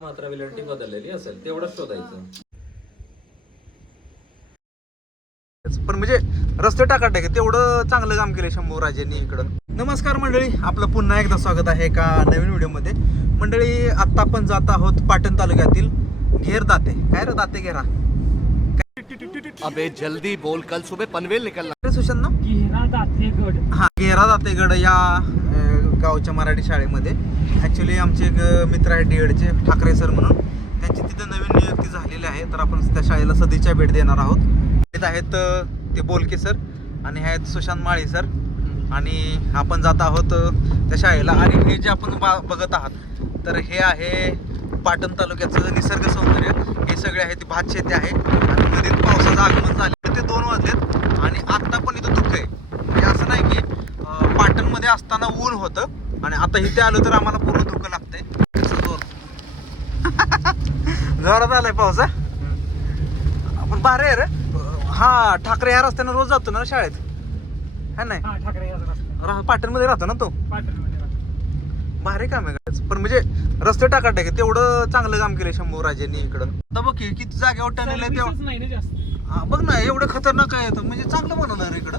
मात्रा विलंटी बदललेली असेल तेवढंच शोधायचं. पण म्हणजे रस्ते टाकाटे तेवढं चांगलं काम केलं शंभू राजेंनी इकडं. नमस्कार मंडळी आपलं पुन्हा एकदा स्वागत आहे एका नवीन व्हिडिओमध्ये. मंडळी आत्ता आपण जात आहोत पाटण तालुक्यातील घेर दाते काय रे दाते घेरा? अबे जल्दी बोल. कल सुबह पनवेल निकलना. सुशांत ना? घेरा दातेगड. हा घेरा दातेगड या गावच्या मराठी शाळेमध्ये. ॲक्च्युली आमचे एक मित्र आहेत डीएडचे ठाकरे सर म्हणून. त्यांची तिथं नवीन नियुक्ती झालेली आहे तर आपण त्या शाळेला सदिच्छा भेट देणार आहोत. येत आहेत ते बोलके सर आणि हे आहेत सुशांत माळी सर आणि आपण जात आहोत त्या शाळेला. आणि हे जे आपण बा- बघत आहात तर हे आहे पाटण तालुक्याचं निसर्ग सौंदर्य. हे सगळे आहे ते भात शेती आहे. आणि नदीत पावसाचं आगमन झालं ते दोन वाजलेत आणि आत्ता पण इथं धुकं आहे म्हणजे असं नाही की अं, पाटणमध्ये असताना ऊन होतं. आणि आता इथे आलो तर आम्हाला पूर्ण धुकं लागतंय. जोर जोरात आलाय पाऊस हा? आपण आहे रे. हा ठाकरे ह्या रस्त्यानं रोज जातो ना शाळेत? है नाही? हा पाटणमध्ये राहतो ना तो. भारी काम आहे. पण म्हणजे रस्ते टाकाटे तेवढं चांगलं काम केलंय शंभू राजेंनी इकडं. आता बघ की किती जागेवर टनेल आहे तेव्हा. बघ ना एवढं खतरनाक आहे म्हणजे चांगलं बनवणार इकडं.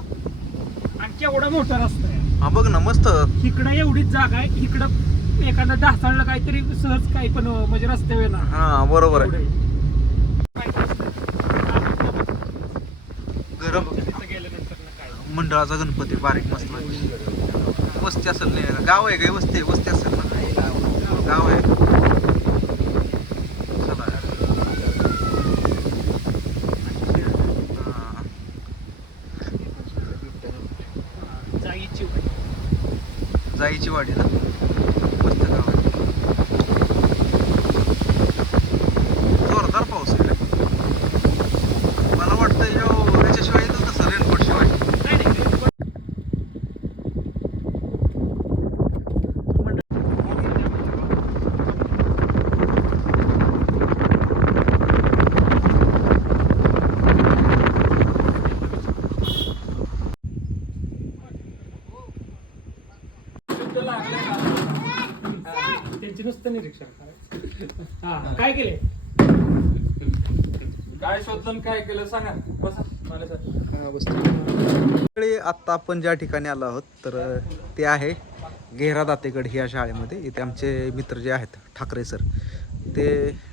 आणि केवढा मोठा रस्ता आहे. हा बघ ना मस्त. इकडं एवढीच जागा आहे इकडं एखादं ढासळलं काहीतरी सहज काही पण म्हणजे रस्त्यावर येणार हा बरोबर आहे. गरम ना मंडळाचा गणपती बारीक मस्त. वस्ती असेल नाही गाव आहे काय वस्ती? आहे? वस्ती असेल ना. गाव आहे चला. हा. जाईची जायची वाटेला ना मस्त गाव आहे जोरदार पाऊस आहे रे. मला वाटतं ह्यो ह्याच्याशिवाय येतो तसं रेनकोट शिवाय नाही नाही त्यांची निरीक्षण करायचं हा काय केले काय शोधलं काय केलं सांगा. बसा मला सर इकडे आत्ता आपण ज्या ठिकाणी आलो आहोत तर ते आहे गेहरा दातेगड ह्या शाळेमध्ये. इथे आमचे मित्र जे आहेत ठाकरे सर. ते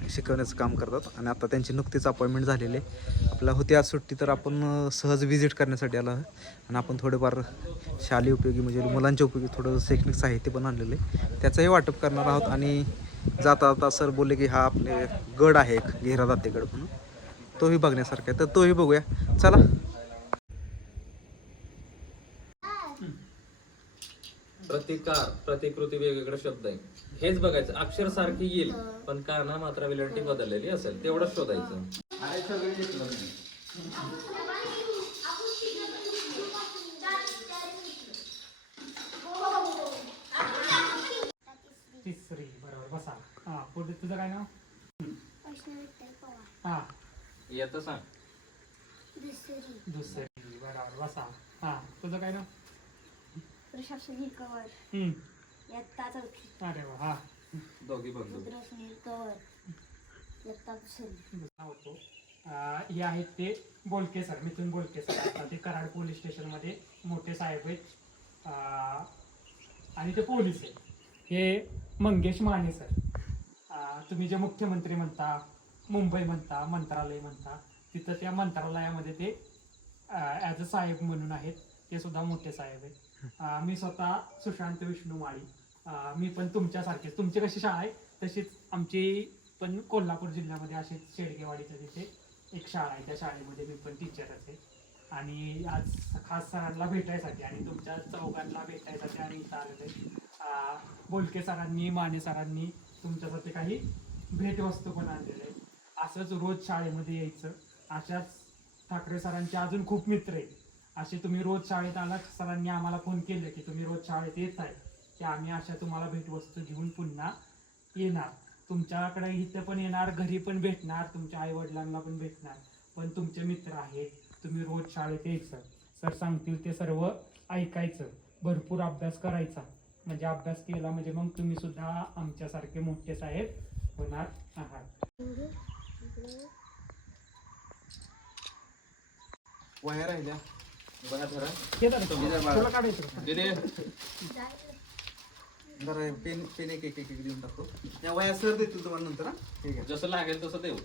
शिकवण्याचं काम करतात. आणि आता त्यांची नुकतीच अपॉइंटमेंट झालेली आहे. आपला होती आज सुट्टी तर आपण सहज विजिट करण्यासाठी आला आणि आपण थोडेफार शालेय उपयोगी म्हणजे मुलांच्या उपयोगी थोडं शैक्षणिक साहित्य पण आणलेलं आहे. त्याचंही वाटप करणार आहोत. आणि जाता जाता सर बोलले की हा आपले गड आहे एक घेरादात्य गड म्हणून. तोही बघण्यासारखा आहे. तर तोही बघूया. चला. प्रतिकार प्रतिकृती वेगवेगळे शब्द आहे हेच बघायचं. अक्षर सारखी येईल पण काना मात्रा विलंटी बदललेली असेल तेवढंच शोधायचं. तिसरी बरोबर. बसा. हा पुढे तुझं काय नाव? हा. येतं सांग. दुसरी. बरोबर बसा. हा तुझं काय नाव? प्रशासनिक कवर हम्म. इयत्ता चौथी. अरे वा हा. दोघी बघतो रुद्रसनील कवर इयत्ता दुसरी नाव होतो. अं, हे आहेत ते बोलके सर मिथून बोलके सर. आता ते कराड पोलीस स्टेशनमध्ये मोठे साहेब आहेत. अं, आणि ते पोलीस आहेत. हे मंगेश माने सर. अं, तुम्ही जे मुख्यमंत्री म्हणता मुंबई म्हणता मंत्रालय म्हणता तिथं त्या मंत्रालयामध्ये ते ॲज अ साहेब म्हणून आहेत. ते सुद्धा मोठे साहेब आहेत. अं, मी स्वतः सुशांत विष्णू माळी. अं, मी पण तुमच्यासारखेच. तुमची कशी शाळा आहे? तशीच आमची पण कोल्हापूर जिल्ह्यामध्ये अशीच शेडगेवाडीच्या तिथे एक शाळा आहे. त्या शाळेमध्ये मी पण टीचरच आहे. आणि आज खास सरांना भेटायसाठी आणि तुमच्या चौघांना भेटायसाठी आणि इथं आलेले अं, बोलके सरांनी माने सरांनी तुमच्यासाठी काही भेटवस्तू पण आणलेले आहे असंच रोज शाळेमध्ये यायचं. अशाच ठाकरे सरांचे अजून खूप मित्र आहेत. असे तुम्ही रोज शाळेत आलात सरांनी आम्हाला फोन केलं की तुम्ही रोज शाळेत येत आहे की आम्ही अशा तुम्हाला भेटवस्तू घेऊन पुन्हा येणार. तुमच्याकडे इथं पण येणार घरी पण भेटणार तुमच्या आई वडिलांना पण भेटणार. पण तुमचे मित्र आहेत तुम्ही रोज शाळेत यायचं. सर सांगतील ते सर्व ऐकायचं. भरपूर अभ्यास करायचा. म्हणजे अभ्यास केला म्हणजे मग तुम्ही सुद्धा आमच्यासारखे मोठे साहेब होणार आहात. वया राहिल्या. जरा पेन पेन एक एक एक देऊन टाकतो या वया सर देतील तुम्हाला नंतर हा ठीक आहे जसं लागेल तसं देऊ.